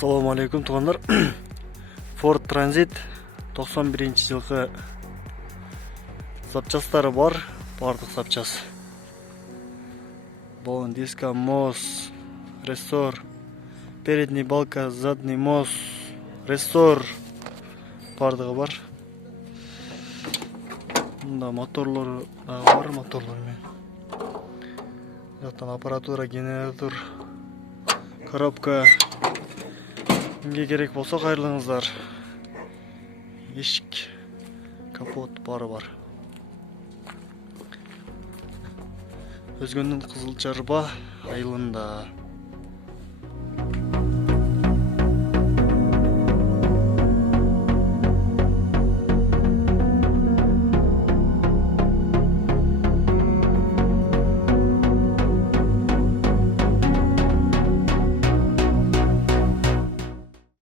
Assalamu alaikum туғандар. Ford Transit 91-жылғы запчастары бар, бардық запчас. Балон диска, мост, рессор, передний балка, задний мост, рессор бардығы бар. Мұнда моторлар бар, моторлармен. Жақтан аппаратура, генератор, коробка. Кімге керек болса қайырлыңыздар. Ешік, капот бары бар. Өзгөннің қызыл жарба айылында.